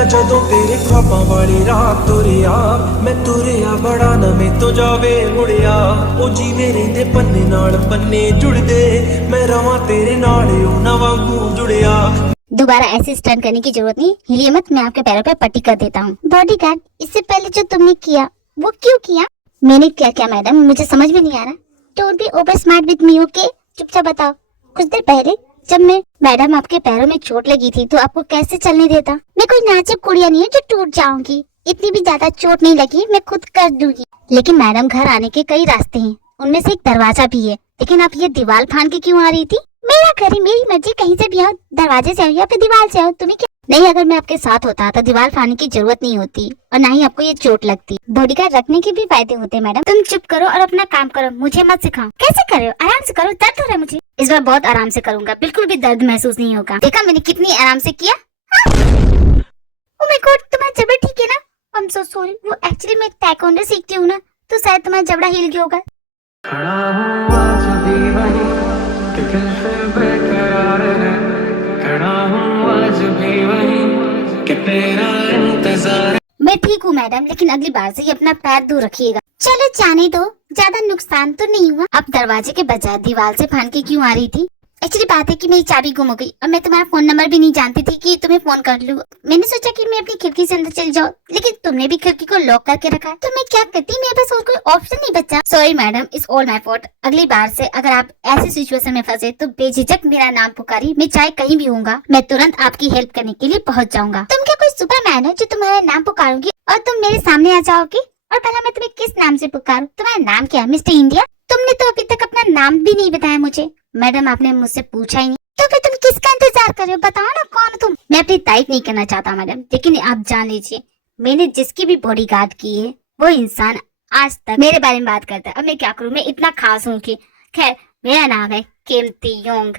मैं जदों तेरे ख्वाबां वाली रात तुरिया, मैं तुरिया बड़ा ना मैं तो जावे मुड़िया। ओ जीवे रहिंदे पन्ने नाल पन्ने जुड़दे, मैं रवां तेरे नाल ओ ना वांगू जुड़िया। दोबारा ऐसे स्टंट करने की जरूरत नहीं, हिलिए मत, मैं आपके पैरों पे पट्टी कर देता हूँ। बॉडीगार्ड, इससे पहले जो तुमने किया वो क्यों किया? मैंने क्या किया मैडम, मुझे समझ में नहीं आ रहा। Don't be over smart with me, okay? चुपचाप बताओ। कुछ देर पहले जब मैं मैडम आपके पैरों में चोट लगी थी तो आपको कैसे चलने देता? मैं कोई नाजुक कुड़िया नहीं हूँ जो टूट जाऊंगी। इतनी भी ज्यादा चोट नहीं लगी, मैं खुद कर दूंगी। लेकिन मैडम, घर आने के कई रास्ते हैं, उनमें से एक दरवाजा भी है। लेकिन आप ये दीवार फांद के क्यों आ रही थी? मेरा घर है, मेरी मर्जी, कहीं से भी आओ, दरवाजे से आओ या फिर दीवार से आओ, तुम्हें क्या? नहीं, अगर मैं आपके साथ होता तो दीवार फाड़ने की जरूरत नहीं होती और ना ही आपको ये चोट लगती। बॉडीगार्ड रखने के भी फायदे होते हैं मैडम। तुम चुप करो और अपना काम करो, मुझे मत सिखाओ। कैसे कर रहे हो? आराम से करो, दर्द हो रहा है मुझे। इस बार बहुत आराम से करूंगा, बिल्कुल भी दर्द महसूस नहीं होगा। देखा मैंने कितनी आराम से किया। ओह माय गॉड, तुम्हारा जबड़ा ठीक है ना? आई एम सो सॉरी, वो एक्चुअली मैं ताइक्वांडो सीखती हूँ ना, तो शायद तुम्हारा जबड़ा हिल गया होगा। खड़ा हूँ आज भी वहीं कि दिल फिर बेकरार है, खड़ा हूँ आज भी वहीं कि तेरा इंतजार। मैं ठीक हूँ मैडम, लेकिन अगली बार से ये अपना पैर दूर रखिएगा। चलो जाने दो, ज्यादा नुकसान तो नहीं हुआ। आप दरवाजे के बजाय दीवार से फांद के क्यों आ रही थी? एक्चुअली बात है कि मेरी चाबी गुम हो गई और मैं तुम्हारा फोन नंबर भी नहीं जानती थी कि तुम्हें फोन कर लूं। मैंने सोचा कि मैं अपनी खिड़की से अंदर चली जाऊं, लेकिन तुमने भी खिड़की को लॉक करके रखा है, तो मैं क्या करती? मेरे पास और कोई ऑप्शन नहीं बचा। Sorry madam, it's all my fault. अगली बार से अगर आप ऐसी सिचुएशन में फंसे तो बेझिझक मेरा नाम पुकारी, मैं चाहे कहीं भी होऊंगा, मैं तुरंत आपकी हेल्प करने के लिए पहुँच जाऊंगा। तुम क्या कोई सुपरमैन हो जो तुम्हारा नाम पुकारूंगी और तुम मेरे सामने आ जाओगे? और पहला मैं तुम्हें किस नाम से पुकारूं? तुम्हारा नाम क्या है मिस्टर इंडिया? तुमने तो अभी तक अपना नाम भी नहीं बताया मुझे। मैडम, आपने मुझसे पूछा ही नहीं, तो फिर तुम किसका इंतजार कर रहे हो? बताओ ना, कौन हो तुम? मैं अपनी तारीफ नहीं करना चाहता मैडम, लेकिन आप जान लीजिए, मैंने जिसकी भी बॉडीगार्ड की है वो इंसान आज तक मेरे बारे में बात करता है। अब मैं क्या करूँ, मैं इतना खास हूँ कि। खैर, मेरा नाम है किमती योंग।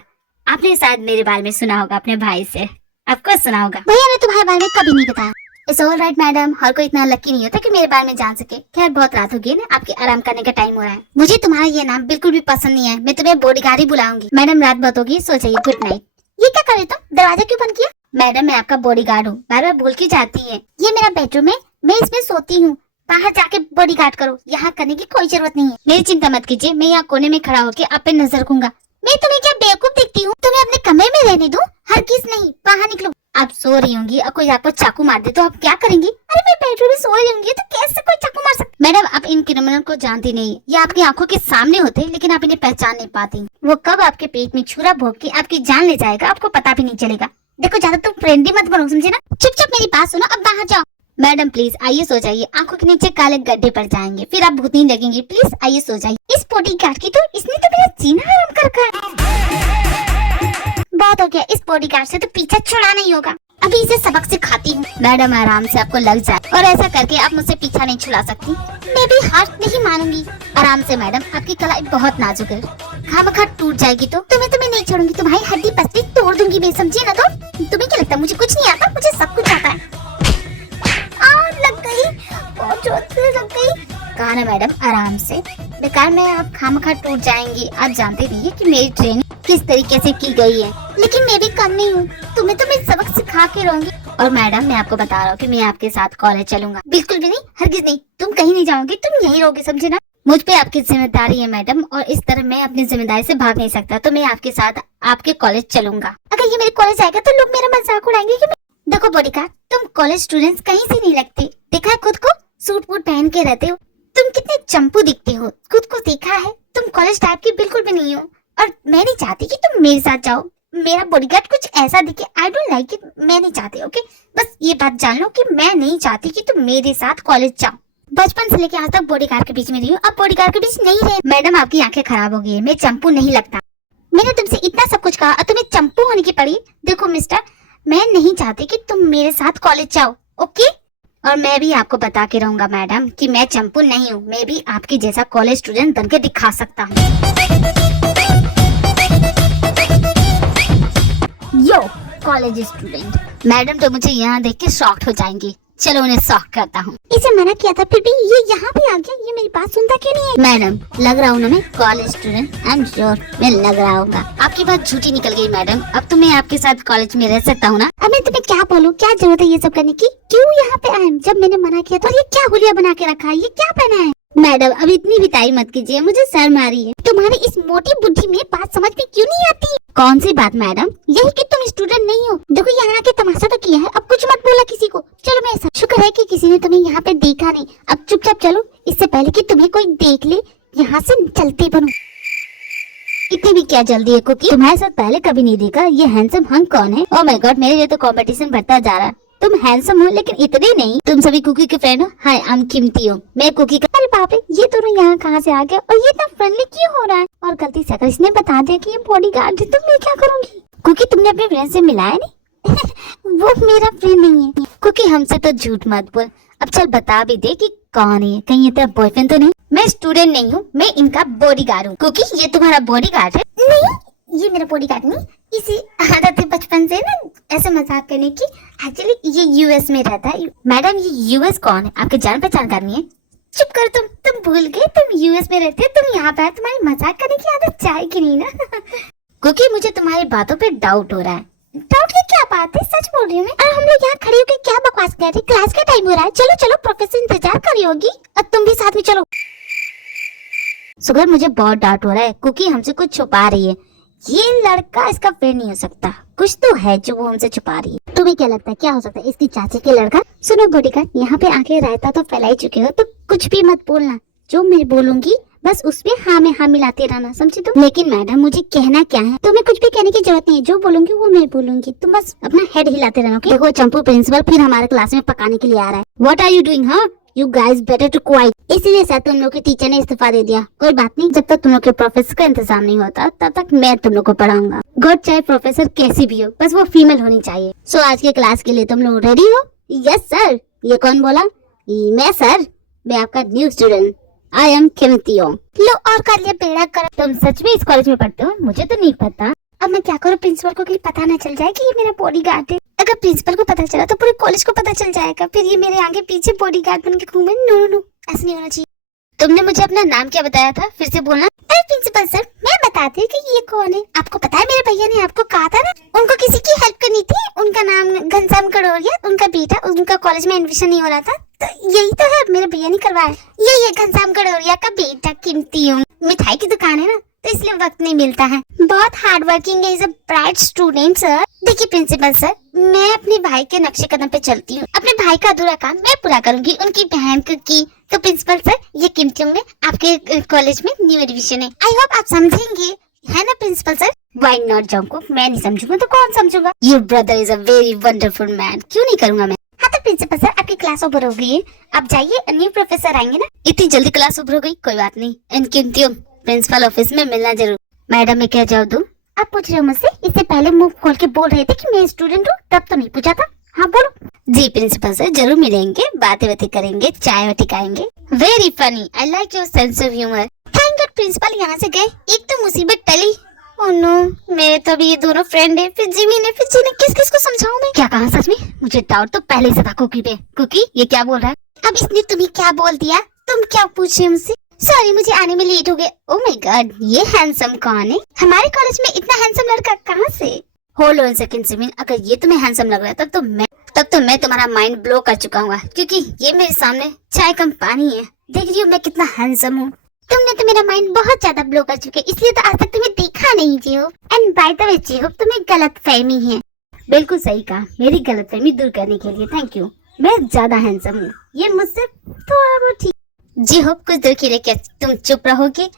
आपने शायद मेरे बारे में सुना होगा अपने भाई से, आपको सुना होगा। भैया ने तुम्हारे बारे में कभी नहीं बताया। इट्स ऑल राइट मैडम, हर कोई इतना लकी नहीं होता कि मेरे बारे में जान सके। खैर, बहुत रात हो गई ना, आपके आराम करने का टाइम हो रहा है। मुझे तुम्हारा ये नाम बिल्कुल भी पसंद नहीं है, मैं तुम्हें बॉडीगार्ड ही बुलाऊंगी। मैडम, रात बहुत होगी, सो जाइए, गुड नाइट। ये क्या कर रहे तुम? दरवाजा क्यों बंद किया? मैडम, मैं आपका बॉडीगार्ड हूँ, बार बार भूल की जाती है। ये मेरा बेडरूम है, मैं इसमें सोती हूँ, बाहर जाके बॉडीगार्ड करो, यहाँ करने की कोई जरूरत नहीं है। मेरी चिंता मत कीजिए, मैं यहाँ कोने में खड़ा होकर आप पे नजर रखूंगा। मैं तुम्हें क्या बेवकूफ दिखती हूँ? तुम्हें अपने कमरे में रहने दो, हर किस नहीं, बाहर निकलो। आप सो रही होंगी और कोई आपको चाकू मार दे तो आप क्या करेंगी? अरे मैं बेडरूम में सो रही होंगी तो कैसे कोई चाकू मार सकता? मैडम, आप इन क्रिमिनल को जानती नहीं, ये आपकी आंखों के सामने होते, लेकिन आप इन्हें पहचान नहीं पाती। वो कब आपके पेट में छुरा भोग के आपकी जान ले जाएगा, आपको पता भी नहीं चलेगा। देखो, ज्यादा तुम फ्रेंडली मत बनो, समझे ना? चुपचाप मेरी बात सुनो, अब बाहर जाओ। मैडम प्लीज आइए, सो जाइए, आंखों के नीचे काले गड्ढे पड़ जाएंगे, फिर आप भूतनी लगेंगी। प्लीज आइए, सो जाइए। इस बॉडीगार्ड की तो, इसने तो मेरा जीना हराम कर रखा है। बहुत हो गया, इस बॉडीगार्ड से तो पीछा छुड़ाना ही होगा। अभी इसे सबक सिखाती हूँ। मैडम, आराम से, आपको लग जाए, और ऐसा करके आप मुझसे पीछा नहीं छुड़ा सकती। मैं भी हार नहीं मानूंगी। आराम से मैडम, आपकी कलाई बहुत नाजुक है, खामखा टूट जाएगी तो तुम्हें नहीं छोड़ूंगी, तुम्हारी हड्डी पसली तोड़ दूंगी मैं, समझी ना? तो तुम्हें क्या लगता है मुझे कुछ नहीं आता? मुझे सब कुछ आता है। लग गई, बहुत जोर से लग गई। कहा ना मैडम, आराम से, बेकार में आप खामखा टूट जाएंगी। आप जानते भी है कि मेरी ट्रेनिंग किस तरीके से की गई है, लेकिन मैं भी कम नहीं हूँ, तुम्हें तो मैं सबक सिखा के रहूंगी। और मैडम, मैं आपको बता रहा हूँ कि मैं आपके साथ कॉलेज चलूंगा। बिल्कुल भी नहीं, हरगिज नहीं, तुम कहीं नहीं जाओगे, तुम यहीं रहोगे, समझे ना? मुझ पे आपकी जिम्मेदारी है मैडम, और इस तरह मैं अपनी जिम्मेदारी से भाग नहीं सकता, तो मैं आपके साथ आपके कॉलेज चलूंगा। अगर ये मेरे कॉलेज आएगा तो लोग मेरा मजाक उड़ाएंगे कि देखो बॉडीगार्ड, तुम कॉलेज स्टूडेंट्स कहीं से नहीं लगते, देखा है खुद को, सूट वूट पहन के रहते हो, तुम कितने चंपू दिखते हो, खुद को देखा है, तुम कॉलेज टाइप की बिल्कुल भी नहीं हो। और मैं नहीं चाहती कि तुम मेरे साथ जाओ, मेरा बॉडीगार्ड कुछ ऐसा दिखे, आई डोंट लाइक इट, मैं नहीं चाहती, ओके? बस ये बात जान लो कि मैं नहीं चाहती कि तुम मेरे साथ कॉलेज जाओ। बचपन से लेके आज तक बॉडीगार्ड के बीच में रही हूँ, अब बॉडीगार्ड के बीच नहीं रहे। मैडम, आपकी आंखें खराब हो गई है, मैं चंपू नहीं लगता। मैंने तुमसे इतना सब कुछ कहा और तुम्हें चंपू होने की पड़ी। देखो मिस्टर, मैं नहीं चाहती कि तुम मेरे साथ कॉलेज जाओ, ओके? और मैं भी आपको बता के रहूंगा मैडम कि मैं चंपू नहीं हूँ, मैं भी आपकी जैसा कॉलेज स्टूडेंट बनके दिखा सकता हूँ। यो कॉलेज स्टूडेंट। मैडम तो मुझे यहाँ देख के शॉक्ड हो जाएंगी। चलो उन्हें शॉक करता हूँ। इसे मना किया था फिर भी ये यहाँ पे आ गया, ये मेरी बात सुनता क्यों नहीं है? मैडम लग रहा हूँ ना मैं college student, I am sure मैं लग रहा हूँ। आपकी बात झूठी निकल गई मैडम, अब तो मैं आपके साथ कॉलेज में रह सकता हूँ ना? अब मैं तुम्हें क्या बोलूँ, क्या जरूरत है ये सब करने की? क्यों यहाँ पे आए जब मैंने मना किया था? और ये क्या हुलिया बना के रखा है, ये क्या पहना है? मैडम अब इतनी भी ताई मत कीजिए, मुझे शर्म आ रही है। तुम्हारी इस मोटी बुद्धि में बात समझ में क्यों नहीं आती? कौन सी बात मैडम? यही कि तुम स्टूडेंट नहीं हो। देखो यहाँ आके तमाशा तो किया है, अब कुछ मत बोला किसी को। चलो मैं शुक्र है कि किसी ने तुम्हें यहाँ पे देखा नहीं। अब चुपचाप चलो, इससे पहले कि तुम्हें कोई देख ले। यहाँ से चलते बनो। इतनी भी क्या जल्दी है कुकी? तुम्हारे साथ पहले कभी नहीं देखा। ये हैंडसम हंग कौन है? ओह माय गॉड, मेरे लिए तो कंपटीशन बढ़ता जा रहा है। तुम हैंडसम हो लेकिन इतने नहीं। तुम सभी कुकी के फ्रेंड हो? हाय आई एम कीमती हूँ, मैं कुकी का। अरे बाप रे, ये दोनों यहाँ कहाँ से आ गए और ये इतना फ्रेंडली क्यों हो रहा है? और गलती से अगर इसने बता दिया कि ये बॉडीगार्ड है तो मैं क्या करूँगी? कुकी तुमने अपने फ्रेंड से मिलाया नहीं? वो मेरा फ्रेंड नहीं है। कुकी हमसे तो झूठ मत बोल। अब चल बता भी दे कि कौन है, कहीं ये तेरा बॉयफ्रेंड तो नहीं? मैं स्टूडेंट नहीं हूँ, मैं इनका बॉडीगार्ड हूँ। कुकी ये तुम्हारा बॉडीगार्ड है? नहीं ये मेरा बॉडीगार्ड नहीं, इसी आदत है बचपन से ना ऐसे मजाक करने की। एक्चुअली ये यूएस में रहता है। मैडम ये यूएस कौन है? आपके जान पहचान करनी है? चुप कर तुम भूल गए तुम यूएस में रहते हो, तुम यहाँ पे तुम्हारी मजाक करने की आदत जाएगी नहीं ना। क्योंकि मुझे तुम्हारी बातों पे डाउट हो रहा है। डाउट की क्या बात है, सच बोल रही हूँ मैं। और हम लोग यहाँ खड़े होकर क्या बकवास कर रहे हैं? क्लास का टाइम हो रहा है, चलो चलो प्रोफेसर इंतजार कर रही होगी और तुम भी साथ में चलो। सुगर मुझे बहुत डाउट हो रहा है, क्योंकि हमसे कुछ छुपा रही है। ये लड़का इसका फ्रेंड नहीं हो सकता, कुछ तो है जो वो हमसे छुपा रही है। तुम्हें क्या लगता है क्या हो सकता है? इसकी चाची के लड़का? सुनो बॉडीगार्ड, यहाँ पे आके रायता तो फैला ही चुके हो, तो कुछ भी मत बोलना। जो मैं बोलूंगी बस उसमें हाँ में हाँ मिलाते रहना, समझे तुम? लेकिन मैडम मुझे कहना क्या है, तुम्हें कुछ भी कहने की जरूरत नहीं है। जो बोलूंगी वो मैं बोलूंगी, तुम बस अपना हेड हिलाते रहना। देखो चंपू प्रिंसिपल फिर हमारे क्लास में पकाने के लिए आ रहा है। What are you doing? हाँ you guys better to quit. इसीलिए शायद तुम लोग के टीचर ने इस्तीफा दे दिया। कोई बात नहीं, जब तक तुम लोग के प्रोफेसर का इंतजाम नहीं होता तब तक मैं तुम लोग को पढ़ाऊंगा। गुड, चाहे प्रोफेसर कैसी भी हो, बस वो फीमेल होनी चाहिए। सो आज के क्लास के लिए तुम लोग रेडी हो? Yes sir. ये कौन बोला? मैं सर, मैं आपका न्यू स्टूडेंट, आई एम कीमतियों। लो और कर लिया बेड़ा कर। तुम सच में इस कॉलेज में पढ़ते हो? मुझे तो नहीं पता। अब मैं क्या करूँ? प्रिंसिपल को कहीं पता न चल जाए कि ये मेरा बॉडीगार्ड है। अगर प्रिंसिपल को पता चला तो पूरे कॉलेज को पता चल जाएगा, फिर ये मेरे आगे पीछे बॉडीगार्ड बन के घूमे। नो नो नो, ऐसा नहीं होना चाहिए। तुमने मुझे अपना नाम क्या बताया था? फिर से बोलना। अरे प्रिंसिपल सर, मैं बताती हूँ कि ये कौन है। आपको पता है मेरे भैया ने आपको कहा था ना, उनको किसी की हेल्प करनी थी। उनका नाम घनश्याम कड़ोरिया, उनका बेटा, उनका कॉलेज में एडमिशन नहीं हो रहा था, तो यही तो है, मेरे भैया ने करवाया। ये घनश्याम कड़ोरिया का बेटा कीमती हूँ। मिठाई की दुकान है ना, तो इसलिए वक्त नहीं मिलता है। बहुत हार्ड वर्किंग है, is a bright student sir. देखिए प्रिंसिपल सर, मैं अपने भाई के नक्शे कदम पे चलती हूँ। अपने भाई का अधूरा काम मैं पूरा करूंगी, उनकी बहन की। तो प्रिंसिपल सर, ये कीमतियों में आपके कॉलेज में न्यू एडमिशन है। आई होप आप समझेंगे, है ना principal sir? Why not Jungkook, मैं नहीं समझूंगा तो कौन समझूंगा? Your brother is a very wonderful man. क्यों नहीं करूंगा मैं? हाँ तो प्रिंसिपल सर, आपकी क्लास ओवर हो गई है, आप जाइए, न्यू प्रोफेसर आएंगे ना। इतनी जल्दी क्लास ओवर हो गई? कोई बात नहीं, इन कीमतियों प्रिंसिपल ऑफिस में मिलना जरूर। मैडम मैं क्या जवाब दूं? आप पूछ रहे हो मुझसे? इससे पहले मुंह खोल के बोल रहे थे कि मैं स्टूडेंट हूँ, तब तो नहीं पूछा था। हाँ बोलो। जी प्रिंसिपल सर, जरूर मिलेंगे, बातें करेंगे, चाय वाटी खाएंगे। Very funny, I like your sense of humour. Thank god principal यहाँ से गए, एक तो मुसीबत टली। ओह नो, मेरे तो अभी ये दोनों फ्रेंड है, फिर जिमी ने किस किस को समझाऊं मैं? क्या कहा सच में? मुझे डाउट तो पहले से था कुकी पे। कुकी ये क्या बोल रहा है? अब इसने तुम्हें क्या बोल दिया? तुम क्या पूछ रहे हो मुझसे? सॉरी मुझे आने में लेट हो गया। ओह माय गॉड, ये हैंडसम कौन है? हमारे कॉलेज में इतना हैंडसम लड़का कहाँ से? होल्ड ऑन सेकंड सिमिन, अगर ये तुम्हें हैंडसम लग रहा है तब तो मैं तुम्हारा माइंड ब्लो कर चुका हूँ, क्योंकि ये मेरे सामने चाय कम पानी है। देख रही हो मैं कितना हैंडसम हूँ? तुमने तो मेरा माइंड बहुत ज्यादा ब्लो कर चुके, इसलिए तो आज तक तुम्हें देखा नहीं जियो। एंड बाय द वे जियो, तुम्हें गलतफहमी है। बिल्कुल सही कहा, मेरी गलतफहमी दूर करने के लिए थैंक यू। मैं ज्यादा हैंडसम हूँ, ये मुझसे थोड़ा बहुत ठीक। जी हो, कुछ देर के लिए क्या तुम चुप रहोगे?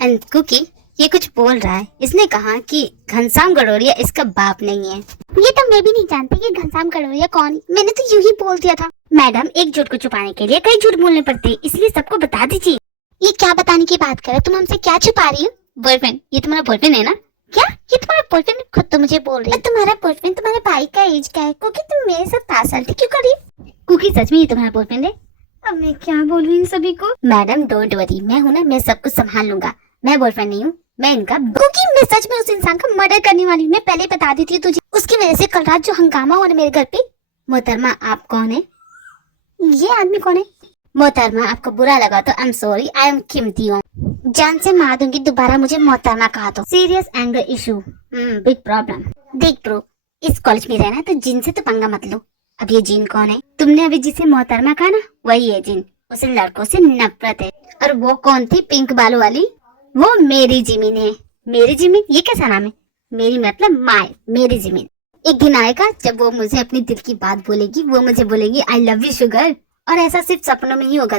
एंड कुकी ये कुछ बोल रहा है, इसने कहा कि घनश्याम कड़ोरिया इसका बाप नहीं है। ये तो मैं भी नहीं जानती कि घनश्याम कड़ोरिया कौन, मैंने तो यूं ही बोल दिया था। मैडम एक झूठ को छुपाने के लिए कई झूठ बोलने पड़ते हैं, इसलिए सबको बता दीजिए। ये क्या बताने की बात कर रहे हो? तुम हमसे क्या छुपा रही हो? बॉयफ्रेंड, ये तुम्हारा बॉयफ्रेंड है ना? क्या ये तुम्हारा बॉयफ्रेंड? खुद तो मुझे बोल रही है तुम्हारा बॉयफ्रेंड। तुम्हारे भाई का एज क्या है? क्योंकि तुम मेरे साथ पार्शलिटी क्यों कर रही हो? कुकी सच में ये तुम्हारा बॉयफ्रेंड है? अब मैं क्या बोलूं इन सभी को? मैडम डोंट वरी, मैं हूँ ना, मैं सब कुछ संभाल लूंगा। मैं बॉयफ्रेंड नहीं हूँ, मैं इनका। कुकी मैं सच में उस इंसान का मर्डर करने वाली हूँ, मैं पहले बता दी थी तुझे। उसकी वजह से कल रात जो हंगामा हुआ मेरे घर पे। मोहतरमा आप कौन है? ये आदमी कौन है? मोहतरमा, आपको बुरा लगा तो I am sorry, I am कीमती हूँ। जान से मार दूंगी दोबारा मुझे मोहतरमा कहा तो। Serious anger issue, big problem. देख ब्रो, इस कॉलेज में रहना तो जिन से तो पंगा मत लो। अब ये जिन कौन है? तुमने अभी जिसे मोहतरमा कहा ना, वही है जिन। उसे लड़कों से नफरत है। और वो कौन थी पिंक बालों वाली? वो मेरी जिमीन है। मेरी जिमीन? ये कैसा नाम है? मेरी मतलब माय, मेरी जिमीन। एक दिन आएगा जब वो मुझे अपनी दिल की बात बोलेगी। वो मुझे बोलेगी आई लव यू शुगर, और ऐसा सिर्फ सपनों में ही होगा।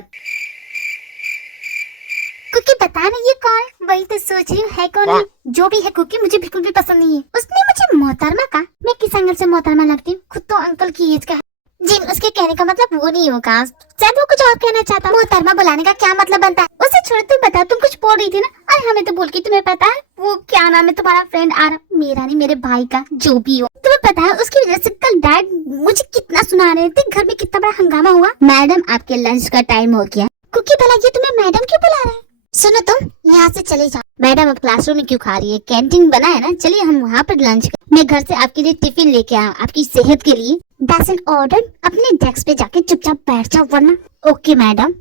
कुकी बता ना ये कौन है? वही तो सोच रही हूँ, है कौन है? जो भी है कुकी मुझे बिल्कुल भी पसंद नहीं है। उसने मुझे मोहतरमा कहा। मैं किस एंगल से मोहतरमा लगती हूँ? खुद तो अंकल की एज का है। जिन, उसके कहने का मतलब वो नहीं होगा, शायद वो कुछ और कहना चाहता। मोहतरमा बुलाने का क्या मतलब बनता है? उसे छोड़, तुम बता, तुम कुछ बोल रही थी ना? अरे हमें तो बोल के तुम्हें पता है वो क्या नाम है तुम्हारा फ्रेंड आरव? मेरा नहीं, मेरे भाई का, जो भी हो। तुम्हें पता है उसकी वजह से कल डैड मुझे कितना सुना रहे थे, घर में कितना बड़ा हंगामा हुआ। मैडम आपके लंच का टाइम हो गया। कुकी भला ये तुम्हें मैडम क्यों बुला रहा है? सुनो तुम यहाँ से चले जाओ। मैडम अब क्लासरूम में क्यों खा रही है? कैंटीन बना है ना, चलिए हम वहाँ पर लंच कर। मैं घर से आपके लिए टिफिन लेके आया आपकी सेहत के लिए। That's an order. अपने डेस्क पे जाके चुपचाप बैठ जाओ वरना। Okay madam.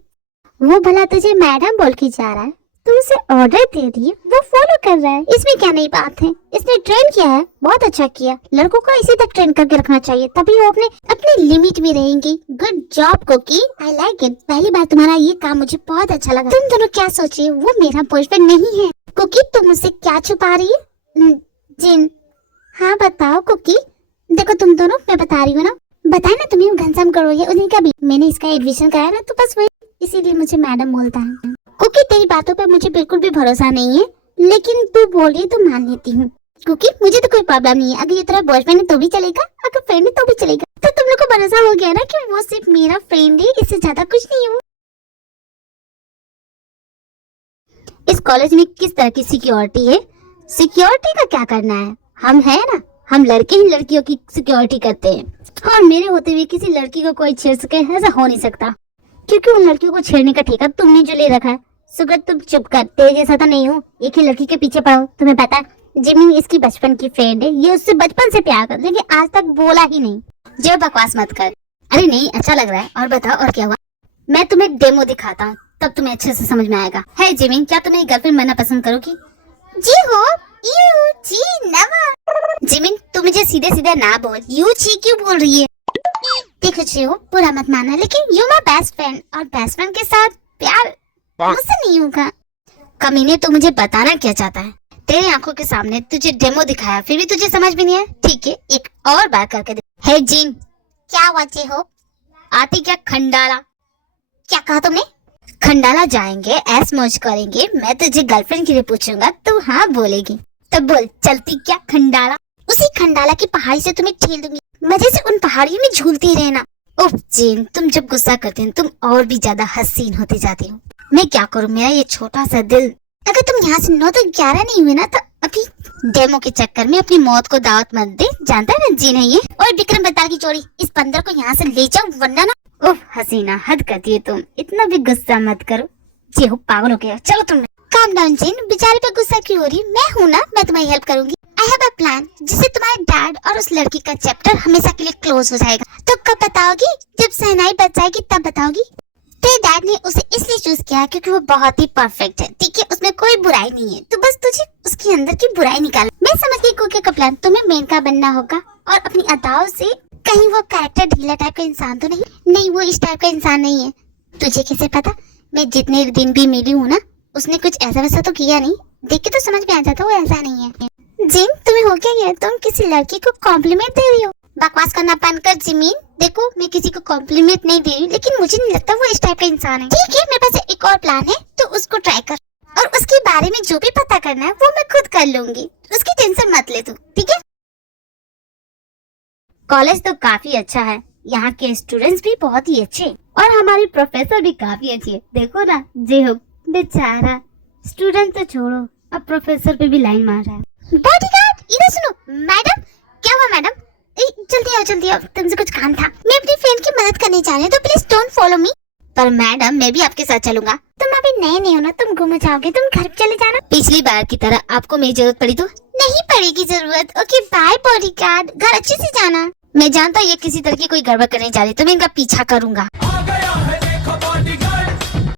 वो भला तुझे मैडम बोल के जा रहा है, तू उसे ऑर्डर दे रही है, वो फॉलो कर रहा है। इसमें क्या नई बात है? इसने ट्रेन किया है, बहुत अच्छा किया। लड़कों को इसी तक ट्रेन करके रखना चाहिए, तभी वो अपने लिमिट में रहेंगे। Good job Cookie, I like it. पहली बार तुम्हारा ये काम मुझे बहुत अच्छा लगा। तुम दोनों क्या सोच रही हो? वो मेरा बॉयफ्रेंड नहीं है। कुकी तुम मुझसे क्या छुपा रही है? जिन, हाँ बताओ कुकी। देखो तुम दोनों, मैं बता रही हूँ ना, बताए ना तुम्हें घनश्याम करोगे उन्हीं का भी। मैंने इसका एडमिशन कराया ना, तो बस वही, इसीलिए मुझे मैडम बोलता है। कुकी तेरी बातों पे मुझे बिल्कुल भी भरोसा नहीं है, लेकिन तू बोल रही तो मान लेती हूँ। कुकी मुझे तो कोई प्रॉब्लम नहीं है, अगर ये तेरा बॉयफ्रेंड है तो भी चलेगा, अगर फ्रेंड है तो भी चलेगा। तो तुम लोग को भरोसा हो गया ना कि वो सिर्फ मेरा फ्रेंड है, इससे ज्यादा कुछ नहीं है। इस कॉलेज में किस तरह की सिक्योरिटी है? सिक्योरिटी का क्या करना है? हम है ना, हम लड़के ही लड़कियों की सिक्योरिटी करते हैं। और मेरे होते हुए किसी लड़की को कोई छेड़ सके, ऐसा हो नहीं सकता, क्योंकि उन लड़कियों को छेड़ने का ठेका तुमने जो ले रखा है। सुगर तुम चुप कर, तेरे जैसा तो नहीं हूँ। एक ही लड़की के पीछे पड़ो। तुम्हें पता है जिमी इसकी बचपन की फ्रेंड है, ये उससे बचपन से प्यार कर, लेकिन आज तक बोला ही नहीं। जो बकवास मत कर। अरे नहीं, अच्छा लग रहा है। और बताओ और क्या हुआ? मैं तुम्हें डेमो दिखाता हूँ, तब तुम्हें अच्छे से समझ में आएगा। है जिमी, क्या तुम्हें गर्लफ्रेंड बनना पसंद करोगी? जी हो। यू जी नवा। जिमिन तू मुझे सीधे सीधे ना बोल, यू छी क्यों बोल रही है? देखो जी हो, बुरा मत माना, लेकिन यू माय बेस्ट फ्रेंड, और बेस्ट फ्रेंड के साथ प्यार मुझसे नहीं होगा। कमीने तू मुझे बताना क्या चाहता है? तेरी आंखों के सामने तुझे डेमो दिखाया, फिर भी तुझे समझ में नहीं आया? ठीक है, एक और बार करके दे। हे जिन, क्या वजह हो? आती क्या खंडाला? क्या कहा तुमने? खंडाला जाएंगे, ऐस मौज करेंगे, मैं तुझे गर्लफ्रेंड के लिए पूछूंगा, तू हाँ बोलेगी। तब बोल, चलती क्या खंडाला? उसी खंडाला की पहाड़ी से तुम्हें ठेल दूंगी, मजे से उन पहाड़ियों में झूलती रहना। ओह जिन, तुम जब गुस्सा करते हो तुम और भी ज्यादा हसीन होती जाती हो। मैं क्या करूं, मेरा ये छोटा सा दिल। अगर तुम यहाँ से 9 तो 11 नहीं हुए ना, तो अभी डेमो के चक्कर में अपनी मौत को दावत मत दे। जानता है ना जिन है ये। और विक्रम बत्ताल की चोरी, इस बंदर को यहाँ से ले जाओ वरना ना। ओह हसीना, हद करती है तुम, इतना भी गुस्सा मत करो। जी हो, पागल हो गया। चलो तुम काम डाउन जिन, बेचारे पे गुस्सा क्यों हो रही? मैं हूँ ना, मैं तुम्हारी हेल्प करूंगी। आई हैव अ प्लान, जिससे तुम्हारे डैड और उस लड़की का चैप्टर हमेशा के लिए क्लोज हो जाएगा। तो कब बताओगी? जब सहनाई बच जाएगी तब बताओगी। तेरे डैड ने उसे इसलिए चूज किया क्योंकि वो बहुत ही परफेक्ट है, ठीक है? उसमें कोई बुराई नहीं है, तो बस तुझे उसके अंदर की बुराई निकाल। मैं समझ गई कुकी का प्लान, तुम्हें मेनका बनना होगा और अपनी अदाओं से कहीं वो कैरेक्टर ढीला टाइप का इंसान तो नहीं, वो इस टाइप का इंसान नहीं है। तुझे कैसे पता? मैं जितने दिन भी मिली हूँ ना, उसने कुछ ऐसा वैसा तो किया नहीं, देख के तो समझ में आ जाता वो ऐसा नहीं है। जिन तुम्हें हो क्या ये? तुम किसी लड़की को कॉम्प्लीमेंट दे रही हो? बकवास करना बंद कर जिमीन। देखो मैं किसी को कॉम्प्लीमेंट नहीं दे रही, लेकिन मुझे नहीं लगता वो इस टाइप का इंसान है। ठीक है, मेरे पास एक और प्लान है, तो उसको ट्राई कर, और उसके बारे में जो भी पता करना है वो मैं खुद कर लूंगी, उसकी टेंशन मत ले तू, ठीक है? कॉलेज तो काफी अच्छा है, यहाँ के स्टूडेंट्स भी बहुत ही अच्छे, और हमारी प्रोफेसर भी काफी अच्छी है। देखो ना जे हो, बेचारा स्टूडेंट तो छोड़ो, अब प्रोफेसर पे भी लाइन मार रहा है। बॉडीगार्ड इधर सुनो। मैडम, क्या हुआ मैडम? जल्दी आओ, तुमसे कुछ काम था। मैं अपनी फ्रेंड की मदद करने जा रही हूँ, तो प्लीज डोंट फॉलो मी। पर मैडम मैं भी आपके साथ चलूंगा। तुम अभी नए नहीं हो ना, तुम गुम जाओगे, तुम घर चले जाना। पिछली बार की तरह आपको मेरी जरूरत पड़ी तो? नहीं पड़ेगी जरूरत। ओके बाय बॉडीगार्ड, घर अच्छे से जाना। मैं जानता हूँ ये किसी तरह की कोई गड़बड़ करने जा रही, तो मैं इनका पीछा करूंगा।